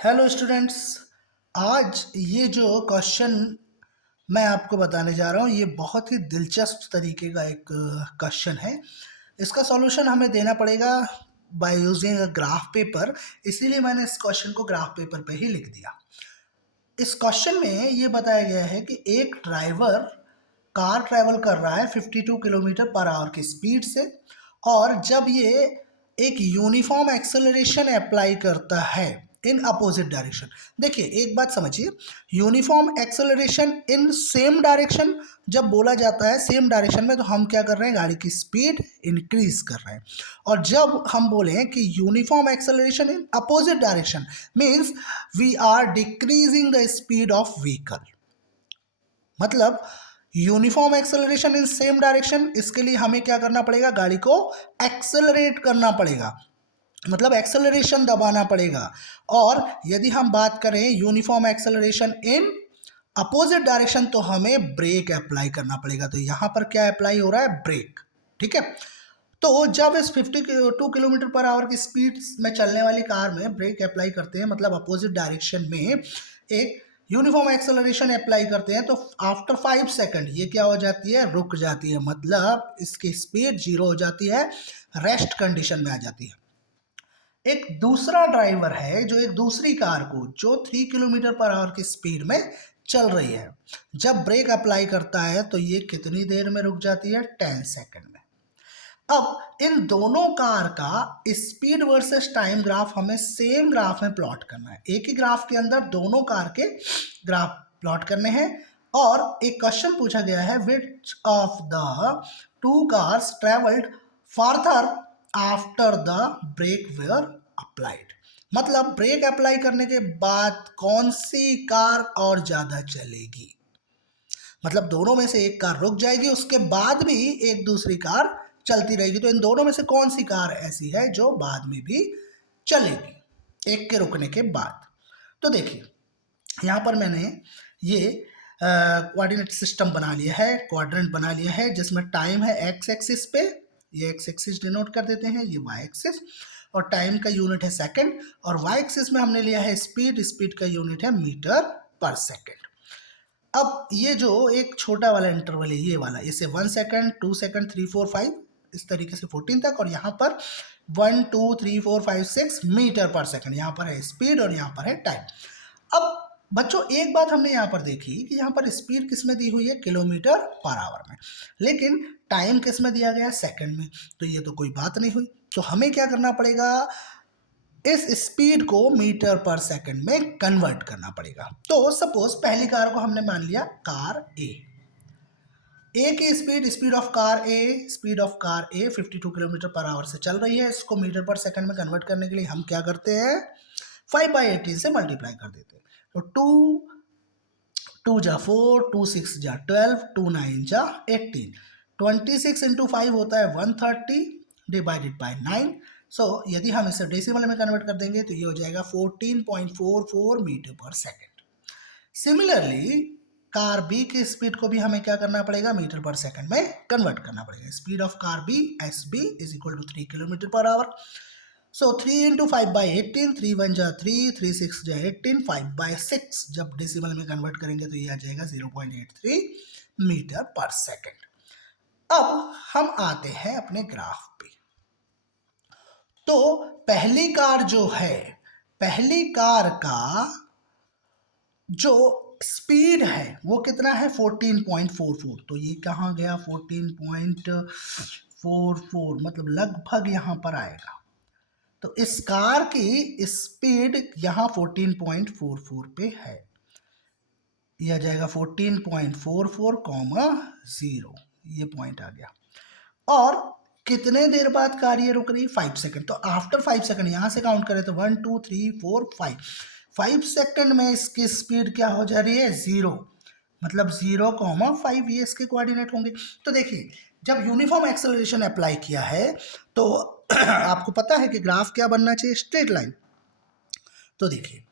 Hello students. आज ये जो क्वेश्चन मैं आपको बताने जा रहा हूँ ये बहुत ही दिलचस्प तरीके का एक क्वेश्चन है। इसका सॉल्यूशन हमें देना पड़ेगा by using a graph paper, इसीलिए मैंने इस क्वेश्चन को ग्राफ पेपर पे ही लिख दिया। इस क्वेश्चन में ये बताया गया है कि एक ड्राइवर कार ट्रैवल कर रहा है 52 किलोमीटर पर आवर की स्पीड से, और जब ये एक यूनिफॉर्म एक्सेलरेशन अप्लाई करता है इन अपोजिट डायरेक्शन। देखिए एक बात समझिए, uniform acceleration in same direction जब बोला जाता है सेम डायरेक्शन में, तो हम क्या कर रहे हैं, गाड़ी की स्पीड इंक्रीज कर रहे हैं। और जब हम बोलें कि uniform acceleration in opposite direction means we are decreasing the speed of vehicle. मतलब uniform acceleration in same direction, इसके लिए हमें क्या करना पड़ेगा, गाड़ी को एक्सेलरेट करना पड़ेगा, मतलब एक्सेलरेशन दबाना पड़ेगा। और यदि हम बात करें uniform acceleration in opposite direction, तो हमें ब्रेक अप्लाई करना पड़ेगा। तो यहां पर क्या अप्लाई हो रहा है, ब्रेक। ठीक है, तो जब इस 52 किलोमीटर पर आवर की स्पीड में चलने वाली कार में ब्रेक अप्लाई करते हैं, मतलब अपोजिट डायरेक्शन में एक यूनिफॉर्म एक्सेलरेशन अप्लाई करते हैं, तो आफ्टर 5 सेकंड ये क्या हो जाती है, रुक जाती है। मतलब इसकी स्पीड जीरो हो जाती है, रेस्ट कंडीशन में आ जाती है। एक दूसरा ड्राइवर है जो एक दूसरी कार को जो 3 किलोमीटर पर आवर की स्पीड में चल रही है, जब ब्रेक अप्लाई करता है तो ये कितनी देर में रुक जाती है, 10 सेकंड में। अब इन दोनों कार का स्पीड वर्सेस टाइम ग्राफ हमें सेम ग्राफ में प्लॉट करना है। एक ही ग्राफ के अंदर दोनों कार के ग्राफ प्लॉट करने हैं। और एक क्वेश्चन पूछा गया है, which of the two cars travelled farther after the brake were applied. मतलब ब्रेक अप्लाई करने के बाद कौन सी कार और ज्यादा चलेगी। मतलब दोनों में से एक कार रुक जाएगी, उसके बाद भी एक दूसरी कार चलती रहेगी। तो इन दोनों में से कौन सी कार ऐसी है जो बाद में भी चलेगी एक के रुकने के बाद। तो देखिए यहाँ पर मैंने ये कोऑर्डिनेट सिस्टम बना लिया है, क्वाड्रेंट बना लिया है, जिसमें टाइम है एक्स एक्सिस पे, ये एक्स एक्सिस डिनोट कर देते हैं, ये वाई एक्सिस, और टाइम का यूनिट है सेकंड, और वाई एक्सिस में हमने लिया है स्पीड, स्पीड का यूनिट है मीटर पर सेकंड। अब ये जो एक छोटा वाला इंटरवल है ये वाला, इसे 1 सेकंड, 2 सेकंड, 3 4 5 इस तरीके से 14 तक, और यहाँ पर 1 2 3 4 5 6 मीटर पर सेकंड, यहाँ पर है स्पीड और यहाँ पर है टाइम। अब बच्चों एक बात हमने यहाँ पर देखी कि यहाँ पर स्पीड किस में दी हुई है, किलोमीटर पर आवर में, लेकिन टाइम किस में दिया गया है, सेकंड में। तो ये तो कोई बात नहीं हुई। तो हमें क्या करना पड़ेगा, इस स्पीड को मीटर पर सेकंड में कन्वर्ट करना पड़ेगा। तो सपोज पहली कार को हमने मान लिया कार ए की speed, speed of car A 52 kilometre per our से चल रही है। इसको मीटर पर सेकंड में कन्वर्ट करने के लिए हम क्या करते हैं, 5/18 से मल्टीप्लाई कर देते हैं। तो 2 जा 4, 2 6 जा 12, 2 9 जा 18, 26 इंटू 5 होता है 130 डिवाइडेड बाई 9। सो यदि हम इसे डेसिमल में कन्वर्ट कर देंगे तो ये हो जाएगा 14.44 मीटर पर सेकंड। सिमिलरली कार बी की स्पीड को भी हमें क्या करना पड़ेगा, मीटर पर सेकंड में कन्वर्ट करना पड़ेगा। Speed of car B S B is equal to 3 kilometre per hour. So 3 into 5/18, 3 1 जा 3, 3 6 जा 18, 5/6 जब डेसिमल में कन्वर्ट करेंगे तो ये आ जाएगा 0.83 मीटर पर सेकंड। अब हम आते हैं अपने ग्राफ पे। तो पहली कार जो है, पहली कार का जो स्पीड है वो कितना है, 14.44। तो ये कहाँ गया, 14.44, मतलब लगभग यहाँ पर आएगा। तो इस कार की स्पीड यहाँ 14.44 पे है, यह जाएगा 14.44, 0, ये पॉइंट आ गया। और कितने देर बाद कार ये रुक रही, 5 सेकंड। तो आफ्टर 5 सेकंड यहां से काउंट करें तो 1 2 3 4 5 सेकंड में इसकी स्पीड क्या हो जा रही है, 0। मतलब 0,5 ये इसके कोऑर्डिनेट होंगे। तो देखिए जब यूनिफॉर्म एक्सेलरेशन अप्लाई किया है तो आपको पता है कि ग्राफ क्या बनना चाहिए, स्ट्रेट लाइन। तो देखिए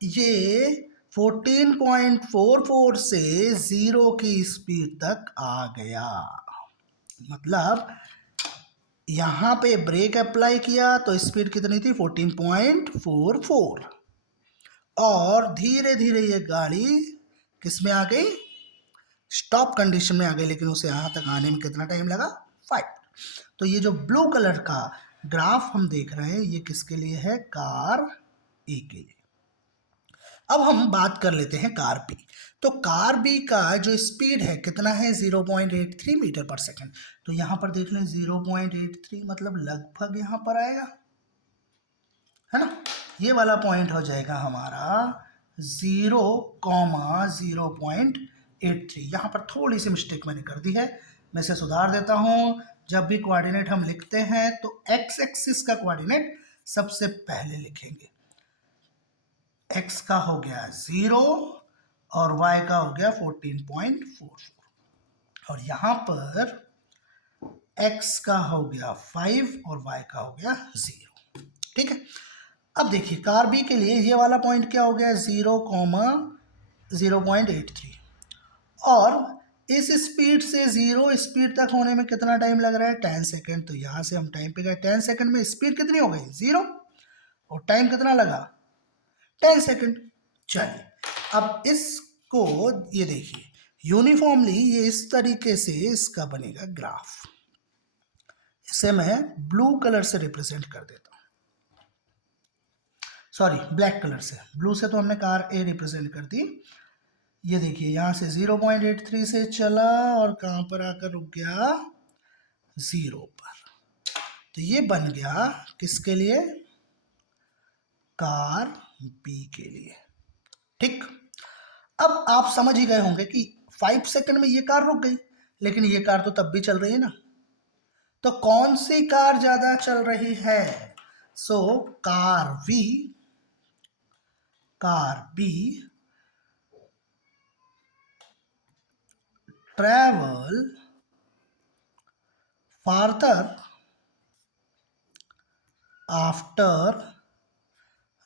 ये 14.44 से 0 की स्पीड तक आ गया। मतलब यहाँ पे ब्रेक अप्लाई किया तो स्पीड कितनी थी 14.44 और धीरे धीरे ये गाड़ी किस में आ गई, स्टॉप कंडीशन में आ गई, लेकिन उसे यहाँ तक आने में कितना टाइम लगा 5। तो ये जो ब्लू कलर का ग्राफ हम देख रहे हैं ये किसके लिए है, कार ए के लिए। अब हम बात कर लेते हैं कार बी। तो कार बी का जो स्पीड है कितना है 0.83 मीटर पर सेकंड। तो यहाँ पर देख लें 0.83 मतलब लगभग यहाँ पर आएगा, है ना। ये वाला पॉइंट हो जाएगा हमारा 0,0.83। यहाँ पर थोड़ी सी मिस्टेक मैंने कर दी है, मैं इसे सुधार देता हूँ। जब भी कोऑर्डिनेट हम लिखते हैं तो एक्स एक्सिस का कोऑर्डिनेट सबसे पहले लिखेंगे। एक्स का हो गया 0 और वाई का हो गया 14.44 और यहाँ पर एक्स का हो गया 5 और वाई का हो गया 0। ठीक है, अब देखिए कार बी के लिए ये वाला पॉइंट क्या हो गया 0,0.83 और इस स्पीड से 0 स्पीड तक होने में कितना टाइम लग रहा है 10 सेकेंड। तो यहाँ से हम टाइम पे गए, 10 सेकेंड में स्पीड कितनी हो गई 0 और टाइम कितना लगा 10 सेकेंड। चलिए अब इसको ये देखिए यूनिफॉर्मली ये इस तरीके से इसका बनेगा ग्राफ। इसे मैं ब्लू कलर से रिप्रेजेंट कर देता हूँ, सॉरी ब्लैक कलर से। ब्लू से तो हमने कार ए रिप्रेजेंट कर दी। ये देखिए यहाँ से 0.83 से चला और कहाँ पर आकर रुक गया 0 पर। तो ये बन गया किसके लिए, कार बी के लिए। ठीक, अब आप समझ ही गए होंगे कि 5 सेकंड में ये कार रुक गई, लेकिन ये कार तो तब भी चल रही है ना। तो कौन सी कार ज्यादा चल रही है, so car B travel farther after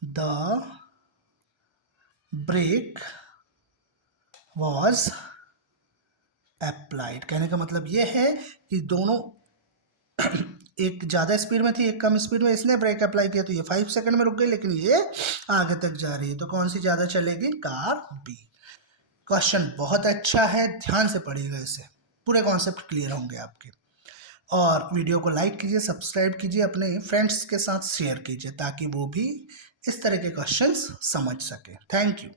the brake was applied। कहने का मतलब ये है कि दोनों एक ज़्यादा स्पीड में थी एक कम स्पीड में, इसने ब्रेक अप्लाई किया तो ये 5 सेकंड में रुक गई, लेकिन ये आगे तक जा रही है। तो कौन सी ज़्यादा चलेगी, कार बी। क्वेश्चन बहुत अच्छा है, ध्यान से पढ़िएगा, इसे पूरे कॉन्सेप्ट क्लियर होंगे आपके। और वीडियो को लाइक कीजिए, सब्सक्राइब कीजिए, अपने फ्रेंड्स के साथ शेयर कीजिए ताकि वो भी इस तरह के क्वेश्चंस समझ सके। Thank you.